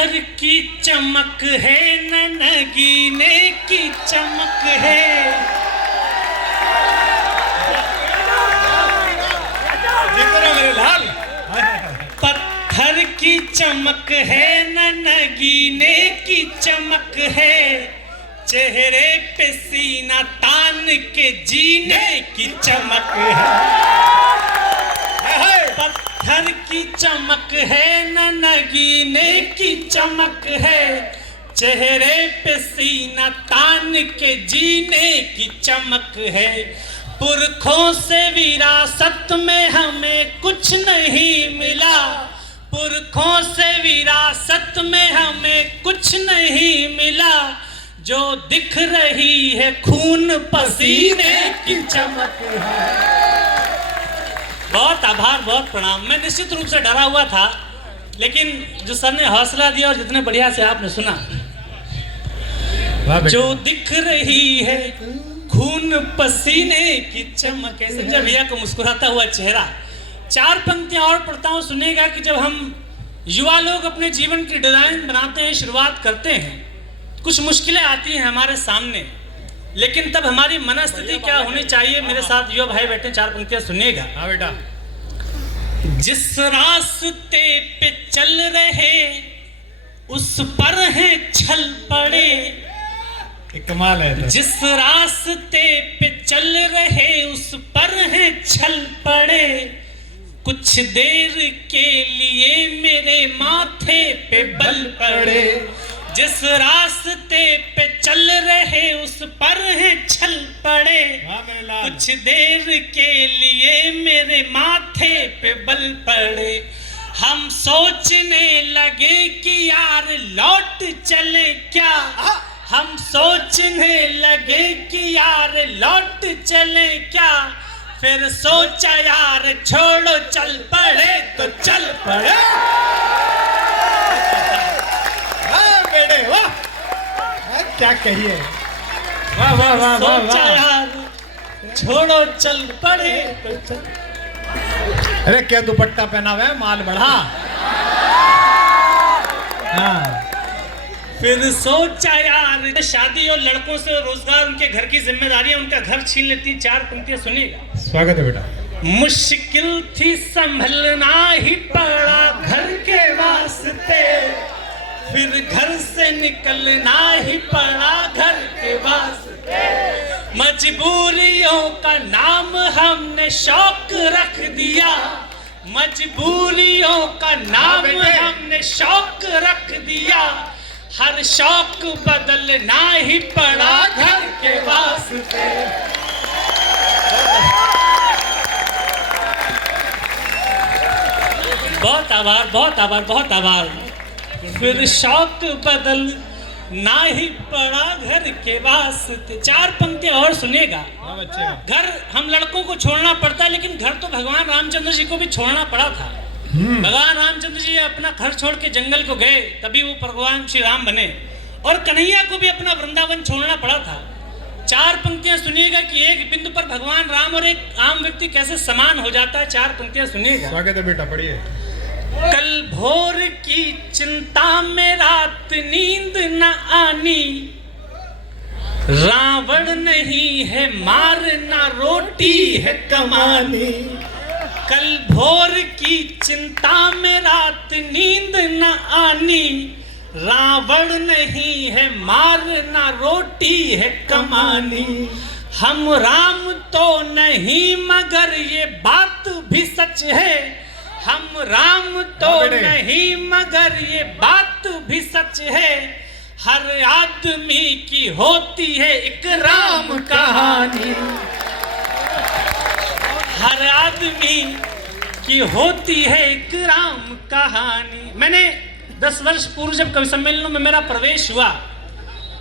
पत्थर की चमक है न नगीने की चमक है। मेरे लाल पत्थर की चमक है न नगीने की चमक है, चेहरे पे सीना तान के जीने की चमक है। पत्थर की चमक है न नगीने की चमक है, चेहरे पे सीना तान के जीने की चमक है। पुरखों से विरासत में हमें कुछ नहीं मिला, पुरखों से विरासत में हमें कुछ नहीं मिला, जो दिख रही है खून पसीने की चमक है। बहुत आभार, बहुत प्रणाम। मैं निश्चित रूप से डरा हुआ था, लेकिन जो सर ने हौसला दिया और जितने बढ़िया से आपने सुना, जो दिख रही है खून पसीने की चमक है। समझा भैया को मुस्कुराता हुआ चेहरा। चार पंक्तियां और पढ़ता हूं, सुनेगा कि जब हम युवा लोग अपने जीवन की डिजाइन बनाते हैं, शुरुआत करते हैं, कुछ मुश्किलें आती हैं हमारे सामने, लेकिन तब हमारी मनस्थिति क्या होनी चाहिए। मेरे साथ युवा भाई बैठे, चार पंक्तियां सुनिएगा। हाँ बेटा। जिस रास्ते पे चल रहे उस पर है छल पड़े, कमाल है। जिस रास्ते पे चल रहे उस पर है छल पड़े, कुछ देर के लिए मेरे माथे पे बल पड़े। जिस रास्ते पे चल रहे उस पर है छल पड़े, कुछ देर के लिए मेरे माथे पे बल पड़े। हम सोचने लगे कि यार लौट चले क्या, हम सोचने लगे कि यार लौट चले क्या, फिर सोचा यार छोड़ो चल पड़े तो चल पड़े। बेटे वाह, क्या कहिए, वाह वाह वाह वाह सोचा वाह। यार छोड़ो चल पड़े तो चल। अरे क्या दुपट्टा पहना हुआ है, माल बढ़ा। हाँ। फिर सोचा यार शादी और लड़कों से रोजगार, उनके घर की जिम्मेदारियां उनका घर छीन लेती। चार पंक्तियां सुनिएगा। स्वागत है बेटा। मुश्किल थी संभलना ही पड़ा घर के वास्ते, फिर घर से निकलना ही पड़ा घर के वास्ते। मजबूरियों का नाम हमने शौक रख दिया, मजबूरियों का नाम हमने शौक रख दिया, हर शौक बदलना ही पड़ा घर के वास्ते। बहुत आभार, बहुत आभार, बहुत आभार। फिर शौक बदल ना ही पड़ा घर के वास्ते। चार पंक्तियां और सुनेगा। घर हम लड़कों को छोड़ना पड़ता है, लेकिन घर तो भगवान रामचंद्र जी को भी छोड़ना पड़ा था। भगवान रामचंद्र जी अपना घर छोड़ के जंगल को गए, तभी वो भगवान श्री राम बने। और कन्हैया को भी अपना वृंदावन छोड़ना पड़ा था। चार पंक्तियां सुनिएगा कि एक बिंदु पर भगवान राम और एक आम व्यक्ति कैसे समान हो जाता है। चार पंक्तियां सुनिएगा। स्वागत है बेटा, पढ़िए। कल भोर की चिंता में रात नींद न आनी, रावण नहीं है मारना रोटी है कमानी। कल भोर की चिंता में रात नींद न आनी, रावण नहीं है मारना रोटी है कमानी। हम राम तो नहीं मगर ये बात भी सच है, हम राम तो नहीं मगर ये बात भी सच है। हर आदमी की होती है एक राम कहानी, हर आदमी की होती है एक राम कहानी। मैंने 10 वर्ष पूर्व जब कवि सम्मेलनों में मेरा प्रवेश हुआ,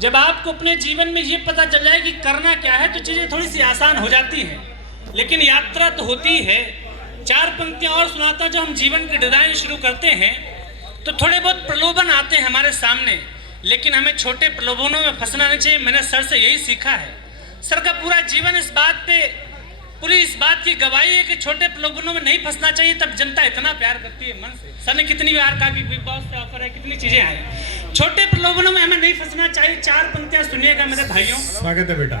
जब आपको अपने जीवन में ये पता चल जाए कि करना क्या है तो चीजें थोड़ी सी आसान हो जाती हैं, लेकिन यात्रा तो होती है। चार पंक्तियां और सुनाता। जो हम जीवन की डिजाइन शुरू करते हैं तो थोड़े बहुत प्रलोभन आते हैं हमारे सामने, लेकिन हमें छोटे प्रलोभनों में फंसना नहीं चाहिए। मैंने सर से यही सीखा है। सर का पूरा जीवन इस बात पे, पूरी इस बात की गवाही है कि छोटे प्रलोभनों में नहीं फंसना चाहिए, तब जनता इतना प्यार करती है मन से। सर ने कितनी बार कहा कि बिग बॉस से ऑफर है, कितनी चीजें आई। छोटे प्रलोभनों में हमें नहीं फंसना चाहिए। 4 पंक्तियां सुनिएगा मेरे भाइयों। स्वागत है बेटा।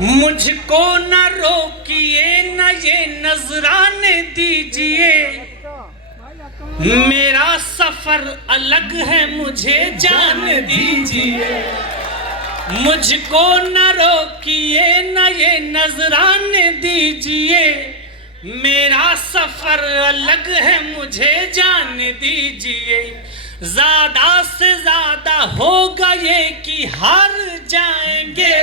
मुझको न रोकिए न ये नजराने दीजिए, मेरा सफर अलग है मुझे जाने दीजिए। मुझको न रोकिए न ये नजराने दीजिए, मेरा सफर अलग है मुझे जाने दीजिए। ज्यादा से ज्यादा होगा ये कि हार जाएंगे,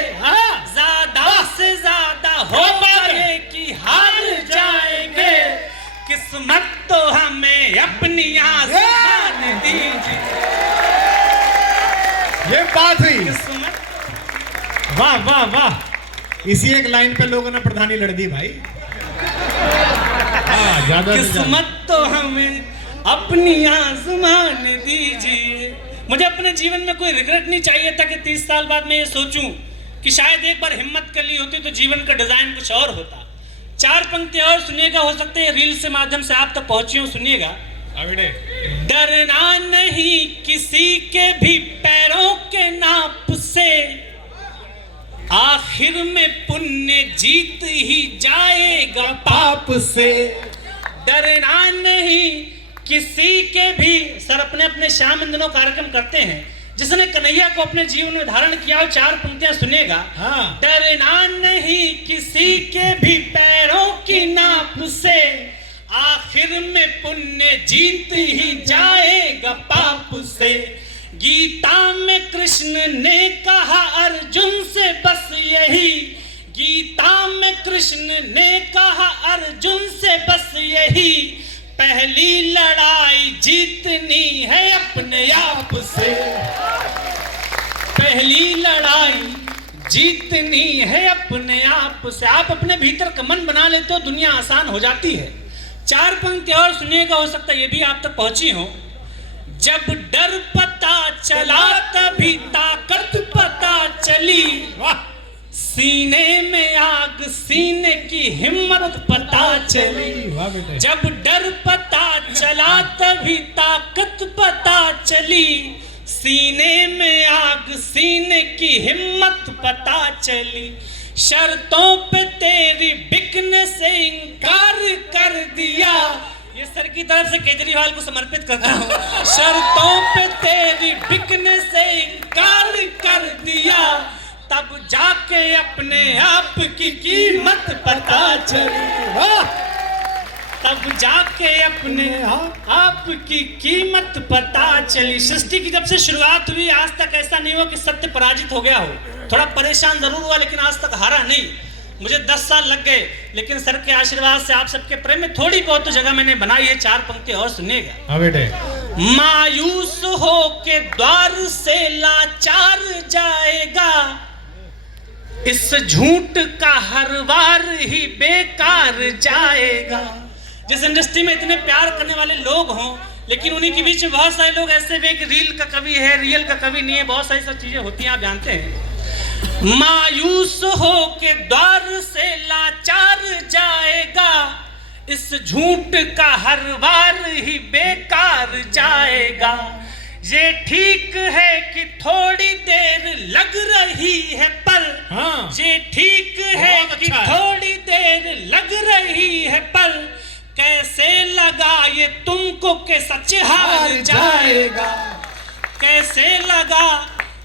ज्यादा से ज्यादा होगा ये कि हार जाएंगे। किस्मत तो हमें अपनी आज़माने दीजिए। ये बात हुई। किस्मत, वाह वाह वाह। इसी एक लाइन पे लोगों ने प्रधानी लड़ दी भाई। ज्यादा किस्मत तो हमें अपनी आज़माने दीजिए। मुझे अपने जीवन में कोई रिग्रेट नहीं चाहिए था कि 30 साल बाद मैं ये सोचूं कि शायद एक बार हिम्मत कर ली होती तो जीवन का डिजाइन कुछ और होता। 4 पंक्ति और सुनिएगा, हो सकता है रील से माध्यम से आप तक पहुंची हो, सुनिएगा। डरना नहीं किसी के भी पैरों के नाप से, आखिर में पुण्य जीत ही जाएगा पाप से। डरना नहीं किसी के भी। सर अपने अपने श्याम इन दिनों कार्यक्रम करते हैं, जिसने कन्हैया को अपने जीवन में धारण किया। 4 पंक्तियां सुनिएगा। डरना नहीं किसी के भी पैरों की नाप से, आखिर में पुण्य जीत ही जाएगा पाप से। गीता में कृष्ण ने कहा अर्जुन से बस यही, गीता में कृष्ण ने कहा अर्जुन से बस यही, पहली लड़ाई जीतनी है अपने आप से। पहली लड़ाई जीतनी है अपने आप से। आप अपने भीतर का मन बना लेते हो, दुनिया आसान हो जाती है। 4 पंक्ति और सुनिएगा, हो सकता है ये भी आप तक पहुंची हो। जब डर पता चला तभी ताकत पता चली, सीने में आग सीने की हिम्मत पता चली। जब डर पता चला तभी ताकत पता चली, सीने में आग सीने की हिम्मत पता चली। शर्तों पे तेरी बिकने से इनकार कर दिया, ये सर की तरफ से केजरीवाल को समर्पित करता हूँ। शर्तों पे तेरी बिकने से इनकार कर दिया, तब जाके अपने आप की कीमत पता चली। तब जाके अपने आप की कीमत पता चली। सृष्टि की जब से शुरुआत हुई आज तक ऐसा नहीं हुआ कि सत्य पराजित हो गया हो। थोड़ा परेशान जरूर हुआ लेकिन आज तक हारा नहीं। मुझे 10 साल लग गए, लेकिन सर के आशीर्वाद से, आप सबके प्रेम में थोड़ी बहुत तो जगह मैंने बनाई है। 4 पंक्ति और सुनिएगा। मायूस हो के द्वार से लाचार जाएगा, इस झूठ का हर वार ही बेकार जाएगा। जिस इंडस्ट्री में इतने प्यार करने वाले लोग हों, लेकिन उन्हीं के बीच में बहुत सारे लोग ऐसे भी हैं कि रील का कवि है, रियल का कवि नहीं है। बहुत सारी सब चीजें होती हैं, आप जानते हैं। मायूस हो के द्वार से लाचार जाएगा, इस झूठ का हर वार ही बेकार जाएगा। ये ठीक है कि थोड़ी देर लग रही है पर, ये ठीक है कि थोड़ी देर लग रही है पर, कैसे लगा ये तुमको के सच हार जाएगा। कैसे लगा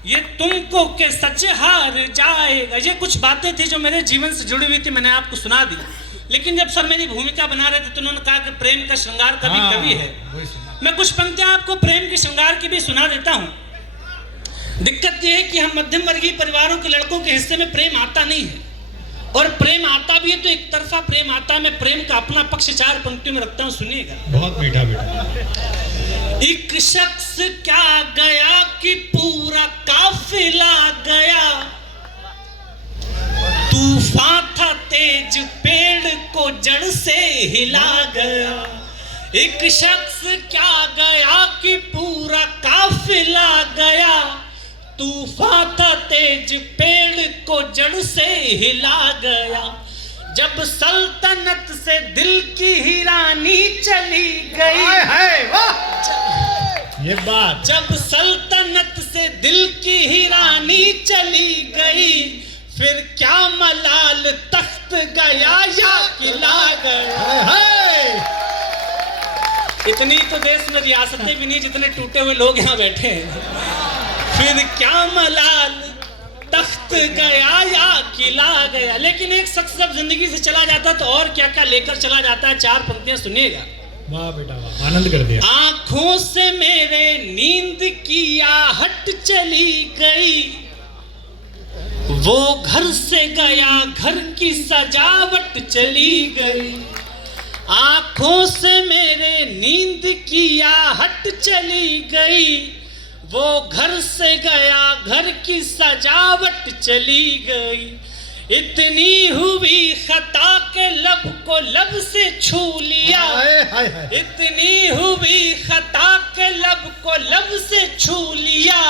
ये तुमको के सच हार जाएगा। ये कुछ बातें थी जो मेरे जीवन से जुड़ी हुई थी, मैंने आपको सुना दी। लेकिन जब सर मेरी भूमिका बना रहे थे तो उन्होंने कहा कि प्रेम का श्रृंगार कभी कभी है। मैं कुछ पंक्तियां आपको प्रेम के श्रृंगार की भी सुना देता हूं। दिक्कत यह है कि हम मध्यम वर्गीय परिवारों के लड़कों के हिस्से में प्रेम आता नहीं है, और प्रेम आता भी है तो एक तरफा प्रेम आता है। मैं प्रेम का अपना पक्ष 4 पंक्तियों में रखता हूं, सुनिएगा। बहुत मीठा बेटा। एक शख्स क्या गया कि पूरा काफिला गया, तूफान था तेज पेड़ को जड़ से हिला गया। एक शख्स क्या गया कि पूरा काफिला गया, तूफान था तेज पेड़ को जड़ से हिला गया। जब सल्तनत से दिल की ही रानी चली गई, है वाह ये बात, जब सल्तनत से दिल की ही रानी चली गई, फिर क्या मलाल तख्त गया या किला गया। इतनी तो देश में रियासतें भी नहीं जितने टूटे हुए लोग यहाँ बैठे हैं। फिर क्या मलाल तख्त गया या किला गया। लेकिन एक शख्स जब जिंदगी से चला जाता तो और क्या क्या लेकर चला जाता है, 4 पंक्तियां सुनिएगा। वाह बेटा वाह, आनंद कर दिया। आंखों से मेरे नींद की आहट चली गई, वो घर से गया घर की सजावट चली गई। आंखों से मेरे नींद की आहट चली गई, वो घर से गया घर की सजावट चली गई। इतनी हुई खता के लब को लब से छू लिया, इतनी हुई खता के लब को लब से छू लिया,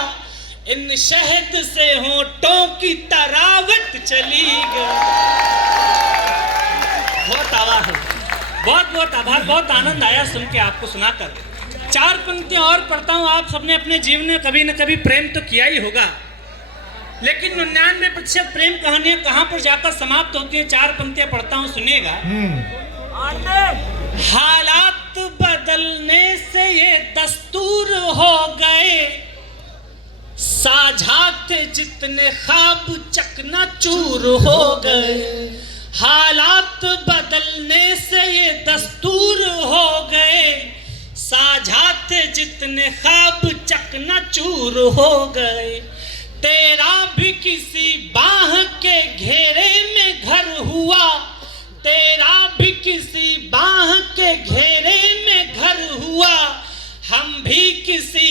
इन शहद से होठों की तरावट चली गई। बहुत आवाज, बहुत बहुत आभार, बहुत आनंद आया सुन के आपको सुनाकर। 4 पंक्तियां और पढ़ता हूं। आप सबने अपने जीवन में कभी न कभी प्रेम तो किया ही होगा, लेकिन 99% प्रेम कहानियां कहां पर जाकर समाप्त होती हैं। 4 पंक्तियां पढ़ता हूं, सुनिएगा। हालात बदलने से ये दस्तूर हो गए, साझा थे जितने ख्वाब चकनाचूर हो गए। हालात बदलने से ये दस्तूर हो गए, साझा थे जितने ख्वाब चकनाचूर हो गए। तेरा भी किसी बाह के घेरे में घर हुआ, तेरा भी किसी बाह के घेरे में घर हुआ, हम भी किसी